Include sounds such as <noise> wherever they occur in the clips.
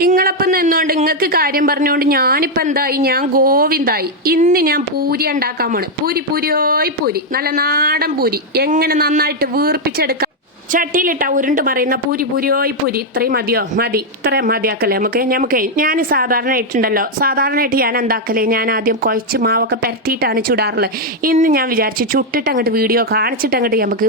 ഇങ്ങളപ്പം നിന്നോണ്ട് ഇങ്ങക്ക് കാര്യം പറഞ്ഞുകൊണ്ട് ഞാനിപ്പോൾ എന്തായി? ഞാൻ ഗോവിന്ദായി. ഇന്ന് ഞാൻ പൂരി ഉണ്ടാക്കാൻ പോണ്. പൂരി പൂരിയോയ് പൂരി. നല്ല നാടൻ പൂരി. എങ്ങനെ നന്നായിട്ട് വീർപ്പിച്ചെടുക്കാം ചട്ടിയിലിട്ട ഉരുണ്ട് പറയുന്ന പൂരി പൂരിയോയി പൂരി. ഇത്രയും മതിയോ? മതി. ഇത്രയും മതിയാക്കല്ലേ നമുക്ക്? നമുക്ക് ഞാൻ സാധാരണയായിട്ടുണ്ടല്ലോ. സാധാരണയായിട്ട് ഞാൻ എന്താക്കലേ? ഞാൻ ആദ്യം കുഴച്ച് മാവൊക്കെ പരത്തിയിട്ടാണ് ചുടാറുള്ളത്. ഇന്ന് ഞാൻ വിചാരിച്ചു ചുട്ടിട്ട് അങ്ങോട്ട് വീഡിയോ കാണിച്ചിട്ട് അങ്ങോട്ട് നമുക്ക്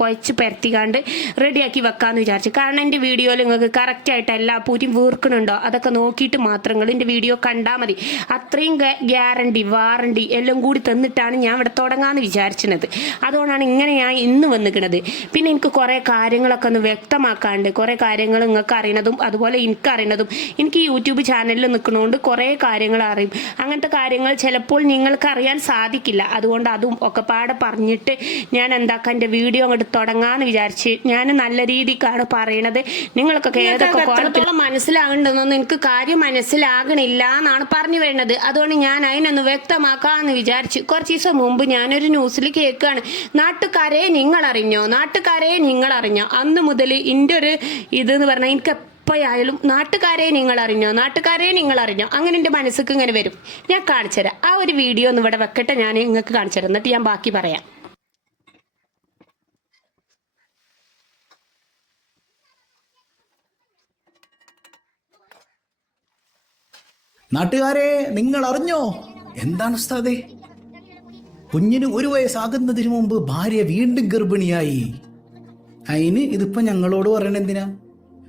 കുഴച്ച് പരത്തിക്കാണ്ട് റെഡിയാക്കി വെക്കാമെന്ന് വിചാരിച്ചു. കാരണം എന്റെ വീഡിയോയിൽ നിങ്ങൾക്ക് കറക്റ്റായിട്ട് എല്ലാ പൂരിയും വീർക്കണുണ്ടോ? അതൊക്കെ നോക്കിയിട്ട് മാത്രം നിങ്ങൾ എന്റെ വീഡിയോ കണ്ടാൽ മതി. അത്രയും ഗ്യാരണ്ടി വാറണ്ടി എല്ലാം കൂടി തന്നിട്ടാണ് ഞാൻ ഇവിടെ തുടങ്ങാമെന്ന് വിചാരിച്ചിരുന്നത് അതുകൊണ്ടാണ് ഇങ്ങനെ ഞാൻ ഇന്ന് വന്നിക്കണത്. പിന്നെ എനിക്ക് കുറേ കാര്യങ്ങളൊക്കെ ഒന്ന് വ്യക്തമാക്കാണ്ട് കുറേ കാര്യങ്ങൾ നിങ്ങൾക്ക് അറിയണതും അതുപോലെ എനിക്ക് അറിയണതും. എനിക്ക് യൂട്യൂബ് ചാനലിൽ നിൽക്കുന്നതുകൊണ്ട് കുറേ കാര്യങ്ങൾ അറിയും. അങ്ങനത്തെ കാര്യങ്ങൾ ചിലപ്പോൾ നിങ്ങൾക്ക് അറിയാൻ സാധിക്കില്ല. അതുകൊണ്ട് അതും ഒക്കെ പാടെ പറഞ്ഞിട്ട് ഞാൻ എന്താക്കാൻ എന്റെ വീഡിയോ അങ്ങോട്ട് തുടങ്ങാമെന്ന് വിചാരിച്ച് ഞാൻ നല്ല രീതിക്കാണ് പറയണത്. നിങ്ങൾക്കൊക്കെ ഏതൊക്കെ കോലത്തോളം മനസ്സിലാകണ്ടെന്നൊന്നും എനിക്ക് കാര്യം മനസ്സിലാകണില്ല എന്നാണ് പറഞ്ഞു വരുന്നത് അതുകൊണ്ട് ഞാൻ അതിനൊന്ന് വ്യക്തമാക്കാമെന്ന് വിചാരിച്ചു കുറച്ച് ദിവസം മുമ്പ് ഞാനൊരു ന്യൂസിൽ കേൾക്കുകയാണ്. നാട്ടുകാരെ നിങ്ങൾ അറിഞ്ഞോ? നാട്ടുകാരെ നിങ്ങൾ അറിഞ്ഞോ അന്ന് മുതൽ എന്റെ ഒരു ഇത് എന്ന് പറഞ്ഞാൽ എനിക്ക് എപ്പോഴായാലും നാട്ടുകാരെ നിങ്ങൾ അറിഞ്ഞോ നാട്ടുകാരെ നിങ്ങൾ അറിഞ്ഞോ അങ്ങനെ എന്റെ മനസ്സിക്ക് ഇങ്ങനെ വരും. ഞാൻ കാണിച്ചു തരാം. ആ ഒരു വീഡിയോ ഒന്ന് ഇവിടെ വെക്കട്ടെ. ഞാൻ നിങ്ങൾക്ക് കാണിച്ചു തരാം. എന്നിട്ട് ഞാൻ ബാക്കി പറയാം. നാട്ടുകാരെ നിങ്ങൾ അറിഞ്ഞോ എന്താണ് ഉസ്താദേ? കുഞ്ഞിന് ഒരു വയസ്സാകുന്നതിന് മുമ്പ് ഭാര്യ വീണ്ടും ഗർഭിണിയായി. അതിന് ഇതിപ്പോ ഞങ്ങളോട് പറയണ എന്തിനാ?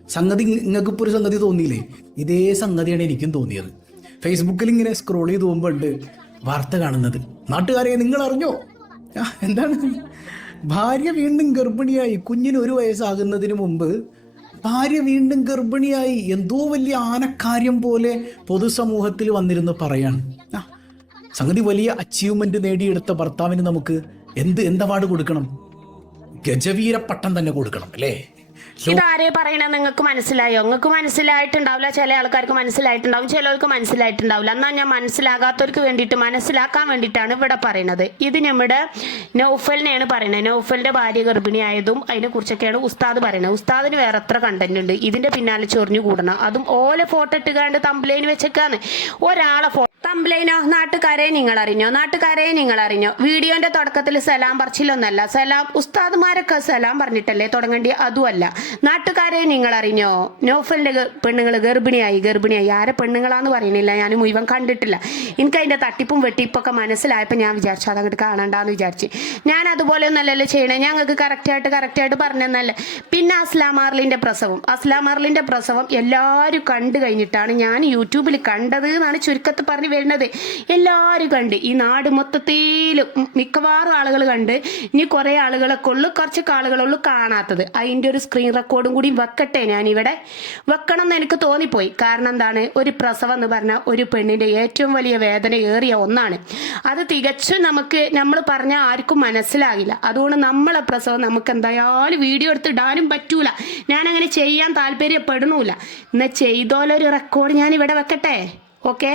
സംഗതി നിങ്ങൾക്ക് ഇപ്പോൾ ഒരു സംഗതി തോന്നിയില്ലേ? ഇതേ സംഗതിയാണ് എനിക്കും തോന്നിയത്. ഫേസ്ബുക്കിൽ ഇങ്ങനെ സ്ക്രോൾ ചെയ്ത് പോകുമ്പോൾ ഉണ്ട് വാർത്ത കാണുന്നത്. നാട്ടുകാരെ നിങ്ങൾ അറിഞ്ഞോ എന്താണ്? ഭാര്യ വീണ്ടും ഗർഭിണിയായി. കുഞ്ഞിന് ഒരു വയസ്സാകുന്നതിന് മുമ്പ് ഭാര്യ വീണ്ടും ഗർഭിണിയായി. എന്തോ വലിയ ആനക്കാര്യം പോലെ പൊതുസമൂഹത്തിൽ വന്നിരുന്ന് പറയാണ്. സംഗതി വലിയ അച്ചീവ്മെന്റ് നേടിയെടുത്ത ഭർത്താവിന് നമുക്ക് എന്ത് എന്തവാട് കൊടുക്കണം? ഗജവീര പട്ടം തന്നെ കൊടുക്കണം അല്ലേ? ഇതാരെ പറയണത് നിങ്ങൾക്ക് മനസ്സിലായോ? നിങ്ങൾക്ക് മനസ്സിലായിട്ടുണ്ടാവില്ല ചില ആൾക്കാർക്ക് മനസ്സിലായിട്ടുണ്ടാവും ചിലർക്ക് മനസ്സിലായിട്ടുണ്ടാവില്ല. എന്നാൽ ഞാൻ മനസ്സിലാകാത്തവർക്ക് വേണ്ടിയിട്ട് മനസ്സിലാക്കാൻ വേണ്ടിയിട്ടാണ് ഇവിടെ പറയുന്നത് ഇത് നമ്മുടെ നൗഫലിനെയാണ് പറയുന്നത് നൗഫലിന്റെ ഭാര്യ ഗർഭിണിയായതും അതിനെ കുറിച്ചൊക്കെയാണ് ഉസ്താദ് പറയുന്നത് ഉസ്താദിന് വേറെ എത്ര കണ്ടന്റ് ഉണ്ട്? ഇതിന്റെ പിന്നാലെ ചൊറിഞ്ഞു കൂടണം. അതും ഓലെ ഫോട്ടോ ഇട്ടുകാണ്ട് തമ്പ്ലൈന് വെച്ചേക്കാന്ന് ഒരാളെ ഫോ തമ്പ്ലൈനോ നാട്ടുകാരെ നിങ്ങൾ അറിഞ്ഞോ നാട്ടുകാരെ നിങ്ങൾ അറിഞ്ഞോ വീഡിയോന്റെ തുടക്കത്തിൽ സലാം പറച്ചിലൊന്നല്ല. സലാം ഉസ്താദുമാരൊക്കെ സലാം പറഞ്ഞിട്ടല്ലേ തുടങ്ങേണ്ടി അതുമല്ല. നാട്ടുകാരെ നിങ്ങൾ അറിഞ്ഞോ നോഫലിന്റെ പെണ്ണുങ്ങൾ ഗർഭിണിയായി ഗർഭിണിയായി. ആരെ പെണ്ണുങ്ങളാന്ന് പറയുന്നില്ല. ഞാൻ മുഴുവൻ കണ്ടിട്ടില്ല. എനിക്ക് അതിന്റെ തട്ടിപ്പും വെട്ടിപ്പൊക്കെ മനസ്സിലായപ്പോൾ ഞാൻ വിചാരിച്ചു അതങ്ങോട്ട് കാണണ്ടാന്ന് വിചാരിച്ച്. ഞാൻ അതുപോലെ ഒന്നല്ലല്ലോ ചെയ്യണേ. ഞങ്ങൾക്ക് കറക്റ്റായിട്ട് കറക്റ്റായിട്ട് പറഞ്ഞെന്നല്ലേ. പിന്നെ അസ്ലാം ആർലിന്റെ പ്രസവം. അസ്ലാം ആർലിന്റെ പ്രസവം എല്ലാവരും കണ്ടു കഴിഞ്ഞിട്ടാണ് ഞാൻ യൂട്യൂബിൽ കണ്ടത് എന്നാണ് ചുരുക്കത്തിൽ പറഞ്ഞു വരുന്നത്. എല്ലാവരും കണ്ട്. ഈ നാട് മൊത്തത്തിൽ മിക്കവാറും ആളുകൾ കണ്ട് ഇനി കുറേ ആളുകളൊക്കെ ഉള്ളു കുറച്ചൊക്കെ ആളുകളുള്ളൂ കാണാത്തത്. അതിന്റെ ഒരു സ്ക്രീൻ റെക്കോർഡും കൂടി വെക്കട്ടെ ഞാനിവിടെ വെക്കണം എന്ന് എനിക്ക് തോന്നിപ്പോയി. കാരണം എന്താണ്? ഒരു പ്രസവം എന്ന് പറഞ്ഞാൽ ഒരു പെണ്ണിന്റെ ഏറ്റവും വലിയ വേദന ഏറിയ ഒന്നാണ്. അത് തികച്ചും നമുക്ക് നമ്മൾ പറഞ്ഞാൽ ആർക്കും മനസ്സിലാകില്ല. അതുകൊണ്ട് നമ്മളെ പ്രസവം നമുക്ക് എന്തായാലും വീഡിയോ എടുത്ത് ഇടാനും പറ്റൂല. ഞാനങ്ങനെ ചെയ്യാൻ താല്പര്യപ്പെടണമില്ല എന്നാൽ ചെയ്തോലൊരു റെക്കോർഡ് ഞാൻ ഇവിടെ വെക്കട്ടെ? ഓക്കെ?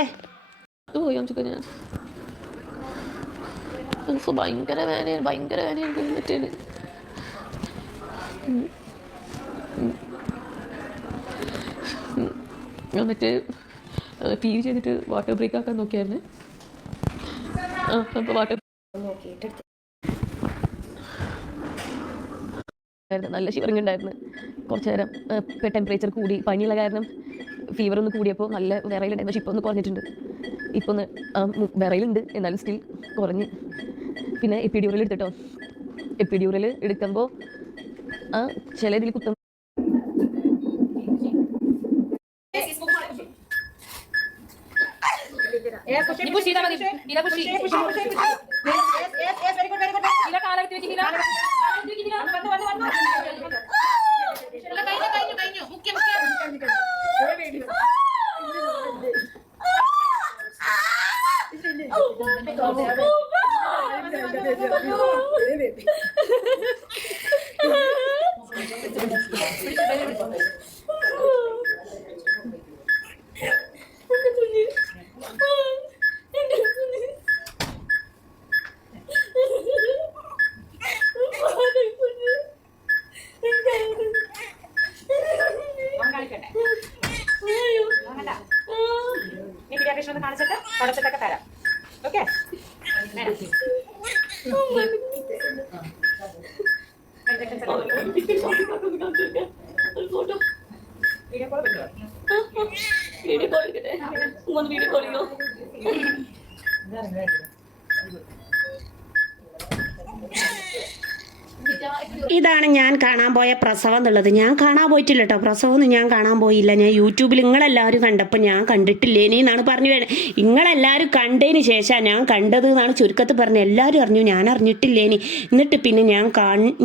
ഭയങ്കര വേദനയാണ് ഭയങ്കര എന്നിട്ടാണ് എന്നിട്ട് ടി വി ചെയ്തിട്ട് വാട്ടർ ബ്രേക്ക് ആക്കാൻ നോക്കിയായിരുന്നു. ആ അപ്പോൾ വാട്ടർ <laughs> നല്ല ഷിവറിങ് ഉണ്ടായിരുന്നു. കുറച്ച് നേരം ഇപ്പം ടെമ്പറേച്ചർ കൂടി പനിയുള്ള കാരണം ഫീവർ ഒന്ന് കൂടിയപ്പോൾ നല്ല വിറയിലുണ്ടായിരുന്നു പക്ഷെ ഇപ്പോൾ ഒന്ന് കുറഞ്ഞിട്ടുണ്ട്. ഇപ്പോൾ ഒന്ന് വിറയിലുണ്ട്. എന്നാലും സ്റ്റിൽ കുറഞ്ഞ്. പിന്നെ എപ്പിഡ്യൂറൽ എടുത്തിട്ടോ? എപ്പിഡ്യൂറൽ എടുക്കുമ്പോൾ ആ ചില ഇതിൽ കുത്തം నీకు సీత మరి నీలకు ఇలా కాలం తిరిగి ఇలా Thank you. വീഡിയോ കോൾ എടുക്കട്ടെ ഒന്ന് വീഡിയോ കോൾ ചെയ്യോ ഇതാണ് ഞാൻ കാണാൻ പോയ പ്രസവം എന്നുള്ളത്. ഞാൻ കാണാൻ പോയിട്ടില്ല കേട്ടോ പ്രസവമൊന്നും ഞാൻ കാണാൻ പോയില്ല. ഞാൻ യൂട്യൂബിൽ നിങ്ങളെല്ലാവരും കണ്ടപ്പോൾ ഞാൻ കണ്ടിട്ടില്ലേനി എന്നാണ് പറഞ്ഞു വേണേ നിങ്ങളെല്ലാവരും കണ്ടതിന് ശേഷം ഞാൻ കണ്ടത് എന്നാണ് ചുരുക്കത്തിൽ പറഞ്ഞത് എല്ലാവരും അറിഞ്ഞു. ഞാൻ അറിഞ്ഞിട്ടില്ലേനി എന്നിട്ട് പിന്നെ ഞാൻ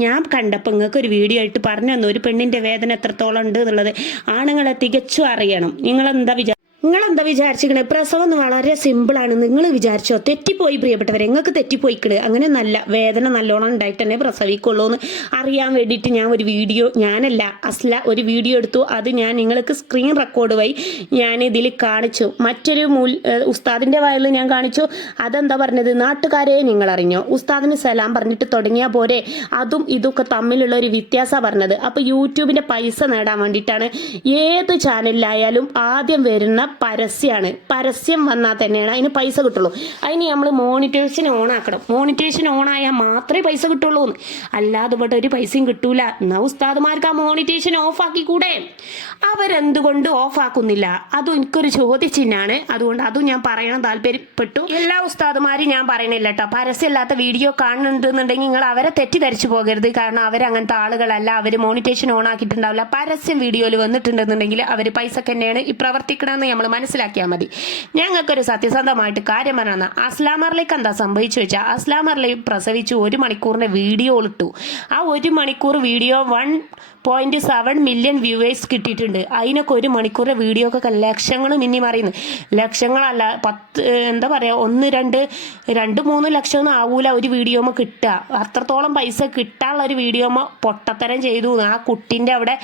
ഞാൻ കണ്ടപ്പോൾ നിങ്ങൾക്ക് ഒരു വീഡിയോ ആയിട്ട് പറഞ്ഞു തന്നു. ഒരു പെണ്ണിന്റെ വേദന എത്രത്തോളം ഉണ്ട് എന്നുള്ളത് ആണുങ്ങളെ തികച്ചും അറിയണം. നിങ്ങളെന്താ വിചാരിച്ചു നിങ്ങളെന്താ വിചാരിച്ചിരിക്കണെ? പ്രസവം വളരെ സിമ്പിൾ ആണ്. നിങ്ങൾ വിചാരിച്ചോ തെറ്റിപ്പോയി പ്രിയപ്പെട്ടവരെ. നിങ്ങൾക്ക് തെറ്റിപ്പോയിക്കണ്. അങ്ങനെ നല്ല വേദന നല്ലോണം ഉണ്ടായിട്ട് തന്നെ പ്രസവിക്കുള്ളൂ എന്ന് അറിയാൻ വേണ്ടിയിട്ട് ഞാൻ ഒരു വീഡിയോ ഞാനല്ല അസ്ല ഒരു വീഡിയോ എടുത്തു. അത് ഞാൻ നിങ്ങൾക്ക് സ്ക്രീൻ റെക്കോർഡ് വഴി ഞാൻ ഇതിൽ കാണിച്ചു. മറ്റൊരു മൂൽ ഉസ്താദിന്റെ വായിൽ ഞാൻ കാണിച്ചു. അതെന്താ പറഞ്ഞത്? നാട്ടുകാരെ നിങ്ങൾ അറിഞ്ഞോ? ഉസ്താദിന് സലാം പറഞ്ഞിട്ട് തുടങ്ങിയാൽ പോരെ. അതും ഇതൊക്കെ തമ്മിലുള്ള ഒരു വ്യത്യാസമാണ് പറഞ്ഞത്. അപ്പോൾ യൂട്യൂബിന്റെ പൈസ നേടാൻ വേണ്ടിയിട്ടാണ്. ഏത് ചാനലിലായാലും ആദ്യം വരുന്ന പരസ്യമാണ് പരസ്യം വന്നാൽ തന്നെയാണ് അതിന് പൈസ കിട്ടുള്ളൂ. അതിന് നമ്മൾ മോണിറ്റേഷൻ ഓൺ ആക്കണം. മോണിറ്റേഷൻ ഓൺ ആയാൽ മാത്രമേ പൈസ കിട്ടുള്ളൂ. അല്ലാതെ ഇവിടെ ഒരു പൈസയും കിട്ടൂല. എന്നാ ഉസ്താദുമാർക്ക് ആ മോണിറ്റേഷൻ ഓഫ് ആക്കി ആക്കിക്കൂടെ? അവരെന്തുകൊണ്ട് ഓഫ് ആക്കുന്നില്ല? അതും എനിക്കൊരു ചോദ്യചിഹ്നാണ് അതുകൊണ്ട് അതും ഞാൻ പറയണം താല്പര്യപ്പെട്ടു. എല്ലാ ഉസ്താദുമാരും ഞാൻ പറയണില്ല കേട്ടോ പരസ്യമില്ലാത്ത വീഡിയോ കാണുന്നുണ്ടെന്നുണ്ടെങ്കിൽ നിങ്ങൾ അവരെ തെറ്റിദ്ധരിച്ചു പോകരുത്. കാരണം അവരങ്ങനത്തെ ആളുകളല്ല. അവർ മോണിറ്റേഷൻ ഓൺ ആക്കിയിട്ടുണ്ടാവില്ല. പരസ്യം വീഡിയോയിൽ വന്നിട്ടുണ്ടെന്നുണ്ടെങ്കിൽ അവർ പൈസ തന്നെയാണ് ഈ പ്രവർത്തിക്കണമെന്ന് നമ്മൾ മനസ്സിലാക്കിയാൽ മതി. ഞങ്ങൾക്കൊരു സത്യസന്ധമായിട്ട് കാര്യം പറഞ്ഞാൽ അസ്ലാമറിലേക്ക് എന്താ സംഭവിച്ചു വെച്ചാൽ അസ്ലാമറിലെ പ്രസവിച്ചു ഒരു മണിക്കൂറിന്റെ വീഡിയോ ഇട്ടു. ആ ഒരു മണിക്കൂർ video one point seven million viewers കിട്ടിയിട്ടുണ്ട്. അതിനൊക്കെ ഒരു മണിക്കൂറിന്റെ വീഡിയോ ഒക്കെ ലക്ഷങ്ങൾ മിന്നി മറിയുന്നു. ലക്ഷങ്ങളല്ല പത്ത് എന്താ പറയുക ഒന്ന് രണ്ട് രണ്ട് മൂന്ന് ലക്ഷം ഒന്നും ആവൂല ഒരു വീഡിയോമ കിട്ടുക. അത്രത്തോളം പൈസ കിട്ടാനുള്ള ഒരു വീഡിയോമ പൊട്ടത്തരം ചെയ്തു. ആ കുട്ടിന്റെ അവിടെ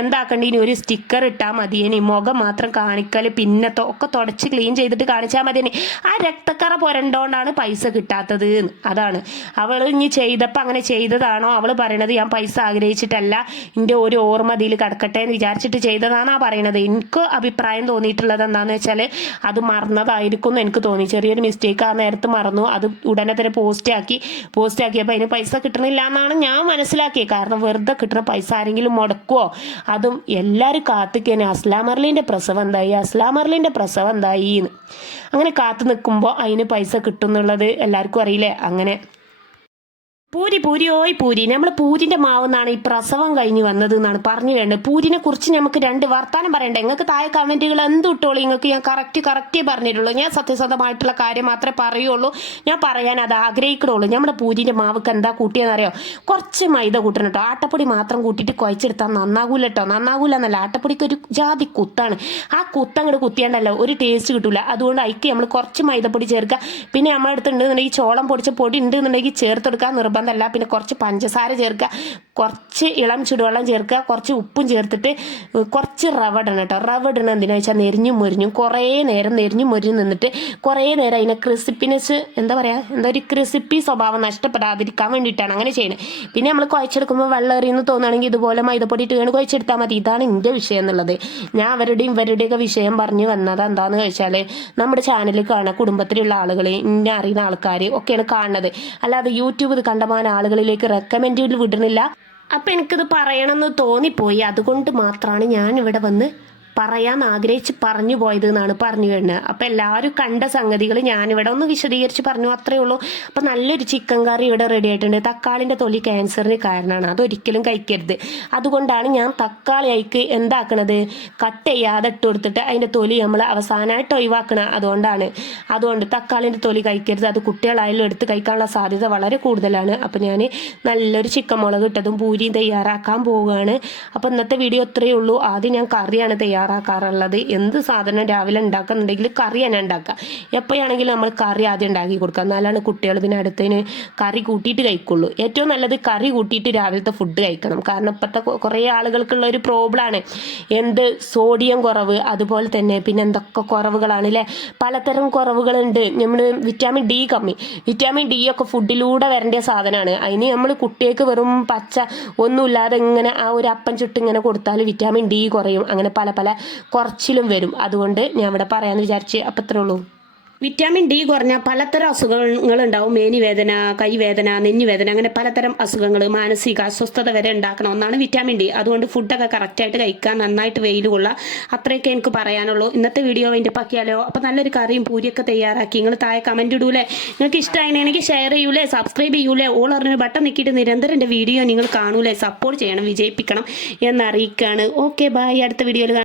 എന്താക്കേണ്ടി? ഇനി ഒരു സ്റ്റിക്കർ ഇട്ടാൽ മതി. ഇനി മുഖം മാത്രം കാണിക്കൽ പിന്നെ തൊ- ഒക്കെ തുടച്ച് ക്ലീൻ ചെയ്തിട്ട് കാണിച്ചാൽ മതി ആ രക്തക്കറ പുരണ്ടോണ്ടാണ് പൈസ കിട്ടാത്തത്. അതാണ്. അവൾ ഇനി ചെയ്തപ്പോൾ അങ്ങനെ ചെയ്തതാണോ? അവൾ പറയണത് ഞാൻ പൈസ ആഗ്രഹിച്ചിട്ടല്ല. എന്റെ ഒരു ഓർമ്മ അതിൽ കിടക്കട്ടെ എന്ന് വിചാരിച്ചിട്ട് ആ പറയണത്. എനിക്ക് അഭിപ്രായം തോന്നിയിട്ടുള്ളത് എന്താണെന്ന് വെച്ചാൽ അത് മറന്നതായിരിക്കും എന്ന് എനിക്ക് തോന്നി. ചെറിയൊരു മിസ്റ്റേക്ക് ആ നേരത്ത് മറന്നു. അത് ഉടനെ തന്നെ പോസ്റ്റ് ആക്കി. പോസ്റ്റ് ആക്കിയപ്പോൾ അതിന് പൈസ കിട്ടണില്ല എന്നാണ് ഞാൻ മനസ്സിലാക്കിയത് കാരണം വെറുതെ കിട്ടുന്ന പൈസ ആരെങ്കിലും മുടക്കുമോ അതും എല്ലാവരും കാത്തിക്കേനെ. അസ്ലാം അർലിന്റെ പ്രസവം എന്തായി? അസ്ലാം അർലിന്റെ പ്രസവം എന്തായി അങ്ങനെ കാത്തു നിൽക്കുമ്പോൾ അതിന് പൈസ കിട്ടും എന്നുള്ളത് എല്ലാവർക്കും അറിയില്ലേ? അങ്ങനെ പൂരി പൂരി ഓയ് പൂരി. നമ്മൾ പൂരിന്റെ മാവെന്നാണ് ഈ പ്രസവം കഴിഞ്ഞ് വന്നത് എന്നാണ് പറഞ്ഞു വേണ്ടത് പൂരിനെ കുറിച്ച് നമുക്ക് രണ്ട് വർത്താനം പറയണ്ടേ? നിങ്ങൾക്ക് താഴെ കമന്റുകൾ എന്ത് ഇട്ടോളൂ? നിങ്ങൾക്ക് ഞാൻ കറക്റ്റ് കറക്റ്റേ പറഞ്ഞിട്ടുള്ളൂ. ഞാൻ സത്യസന്ധമായിട്ടുള്ള കാര്യം മാത്രമേ പറയുള്ളൂ. ഞാൻ പറയാൻ അത് ആഗ്രഹിക്കണുള്ളൂ. നമ്മുടെ പൂരിന്റെ മാവ്ക്ക് എന്താ കൂട്ടിയെന്നറിയോ? കുറച്ച് മൈദ കൂട്ടണം കേട്ടോ. ആട്ടപ്പൊടി മാത്രം കൂട്ടിയിട്ട് കുഴച്ചെടുത്താൽ നന്നാകൂല കേട്ടോ. നന്നാകൂല എന്നല്ല. ആട്ടപ്പൊടിക്ക് ഒരു ജാതി കുത്താണ്. ആ കുത്തങ്ങോട്ട് കുത്തിയാണ്ടല്ലോ ഒരു ടേസ്റ്റ് കിട്ടൂല. അതുകൊണ്ട് അയക്ക് നമ്മൾ കുറച്ച് മൈദപ്പൊടി ചേർക്കുക പിന്നെ നമ്മളെടുത്തുണ്ടെന്നുണ്ടെങ്കിൽ ചോളം പൊടിച്ച പൊടി ഉണ്ടെന്നുണ്ടെങ്കിൽ ചേർത്തെടുക്കാൻ നിർബന്ധമല്ല പിന്നെ കുറച്ച് പഞ്ചസാര ചേർക്കുക കുറച്ച് ഇളം ചുടുവെള്ളം ചേർക്കുക കുറച്ച് ഉപ്പും ചേർത്തിട്ട് കുറച്ച് റവ കേട്ടോ. റവ ഇടണം എന്തിനാ വെച്ചാൽ നെരിഞ്ഞും മുരിഞ്ഞും കുറേ നേരം നെരിഞ്ഞും മുരിഞ്ഞും നിന്നിട്ട് കുറേ നേരം അതിനെ ക്രിസിപ്പിനെസ് എന്താ പറയുക എന്താ ഒരു ക്രിസിപ്പി സ്വഭാവം നഷ്ടപ്പെടാതിരിക്കാൻ വേണ്ടിയിട്ടാണ് അങ്ങനെ ചെയ്യുന്നത് പിന്നെ നമ്മൾ കുഴച്ചെടുക്കുമ്പോൾ വെള്ളം എറിയുന്നു തോന്നുകയാണെങ്കിൽ ഇതുപോലെ മൈദപ്പൊടി ഇട്ട് വേണം കുഴച്ചെടുത്താൽ മതി. ഇതാണ് എന്റെ വിഷയം എന്നുള്ളത്. ഞാൻ അവരുടെയും ഇവരുടെയൊക്കെ വിഷയം പറഞ്ഞു വന്നത് എന്താണെന്ന് വെച്ചാൽ നമ്മുടെ ചാനലിൽ കാണുക കുടുംബത്തിലുള്ള ആളുകൾ ഇന്നെ അറിയുന്ന ആൾക്കാർ ഒക്കെയാണ് കാണുന്നത്. അല്ലാതെ യൂട്യൂബ് ഇത് കണ്ടമാന ആളുകളിലേക്ക് റെക്കമെൻഡ് വിടുന്നില്ല. അപ്പം എനിക്കത് പറയണമെന്ന് തോന്നിപ്പോയി. അതുകൊണ്ട് മാത്രമാണ് ഞാൻ ഇവിടെ വന്ന് പറയാൻ ആഗ്രഹിച്ച് പറഞ്ഞു പോയത് എന്നാണ് പറഞ്ഞു വരുന്നത്. അപ്പോൾ എല്ലാവരും കണ്ട സംഗതികൾ ഞാനിവിടെ ഒന്ന് വിശദീകരിച്ച് പറഞ്ഞു അത്രേ ഉള്ളൂ. അപ്പോൾ നല്ലൊരു ചിക്കൻ കറി ഇവിടെ റെഡി ആയിട്ടുണ്ട്. തക്കാളിന്റെ തൊലി ക്യാൻസറിന് കാരണമാണ്. അതൊരിക്കലും കഴിക്കരുത്. അതുകൊണ്ടാണ് ഞാൻ തക്കാളി അയക്ക് എന്താക്കണത്? കട്ട് ചെയ്യാതെ ഇട്ട് കൊടുത്തിട്ട് അതിന്റെ തൊലി നമ്മൾ അവസാനമായിട്ട് ഒഴിവാക്കണം അതുകൊണ്ടാണ്. അതുകൊണ്ട് തക്കാളിന്റെ തൊലി കഴിക്കരുത്. അത് കുട്ടികളായാലും എടുത്ത് കഴിക്കാനുള്ള സാധ്യത വളരെ കൂടുതലാണ്. അപ്പോൾ ഞാൻ നല്ലൊരു ചിക്കൻ മുളക് ഇട്ടതും പൂരിയും തയ്യാറാക്കാൻ പോവുകയാണ്. അപ്പോൾ ഇന്നത്തെ വീഡിയോ ഇത്രയേ ഉള്ളൂ. ആദ്യം ഞാൻ കറിയാണ് തയ്യാറാക്കാറുള്ളത്? എന്ത് സാധനം രാവിലെ ഉണ്ടാക്കുന്നുണ്ടെങ്കിൽ കറി തന്നെ ഉണ്ടാക്കുക. എപ്പോഴാണെങ്കിലും നമ്മൾ കറി ആദ്യം ഉണ്ടാക്കി കൊടുക്കുക. എന്നാലാണ് കുട്ടികൾ പിന്നെ അടുത്തതിന് കറി കൂട്ടിയിട്ട് കഴിക്കുള്ളൂ. ഏറ്റവും നല്ലത് കറി കൂട്ടിയിട്ട് രാവിലത്തെ ഫുഡ് കഴിക്കണം. കാരണം ഇപ്പോഴത്തെ കുറേ ആളുകൾക്കുള്ള ഒരു പ്രോബ്ലമാണ് എന്ത് സോഡിയം കുറവ് അതുപോലെ തന്നെ പിന്നെ എന്തൊക്കെ കുറവുകളാണ് അല്ലേ? പലതരം കുറവുകളുണ്ട്. നമ്മൾ വിറ്റാമിൻ ഡി കമ്മി. വിറ്റാമിൻ ഡി ഒക്കെ ഫുഡിലൂടെ വരേണ്ട സാധനമാണ്. അതിന് നമ്മൾ കുട്ടികൾക്ക് വെറും പച്ച ഒന്നുമില്ലാതെ ഇങ്ങനെ ആ ഒരു അപ്പം ചുട്ട് ഇങ്ങനെ കൊടുത്താൽ വിറ്റാമിൻ ഡി കുറയും. അങ്ങനെ പല പല നല്ല കുറച്ചിലും വരും. അതുകൊണ്ട് ഞാൻ ഇവിടെ പറയാമെന്ന് വിചാരിച്ച് അപ്പം അത്രേ ഉള്ളൂ. വിറ്റാമിൻ ഡി കുറഞ്ഞ പലതരം അസുഖങ്ങൾ ഉണ്ടാവും മേനിവേദന കൈവേദന നെഞ്ഞുവേദന അങ്ങനെ പലതരം അസുഖങ്ങൾ മാനസിക അസ്വസ്ഥത വരെ ഉണ്ടാക്കണം ഒന്നാണ് വിറ്റാമിൻ ഡി. അതുകൊണ്ട് ഫുഡൊക്കെ കറക്റ്റായിട്ട് കഴിക്കാൻ നന്നായിട്ട് വെയിൽ കൊള്ളുക. അത്രയൊക്കെ എനിക്ക് പറയാനുള്ളൂ. ഇന്നത്തെ വീഡിയോ അതിന്റെ പക്കിയാലോ? അപ്പം നല്ലൊരു കറിയും പൂരിയൊക്കെ തയ്യാറാക്കി നിങ്ങൾ താഴെ കമന്റ് ഇടൂലേ. നിങ്ങൾക്ക് ഇഷ്ടമായിരുന്നെങ്കിൽ ഷെയർ ചെയ്യൂലേ സബ്സ്ക്രൈബ് ചെയ്യൂലേ. ഓൾ അറിഞ്ഞ ബട്ടൺ നിൽക്കിയിട്ട് നിരന്തരം എന്റെ വീഡിയോ നിങ്ങൾ കാണൂലേ. സപ്പോർട്ട് ചെയ്യണം വിജയിപ്പിക്കണം എന്നറിയിക്കുകയാണ് ഓക്കെ ബായ് അടുത്ത വീഡിയോയിൽ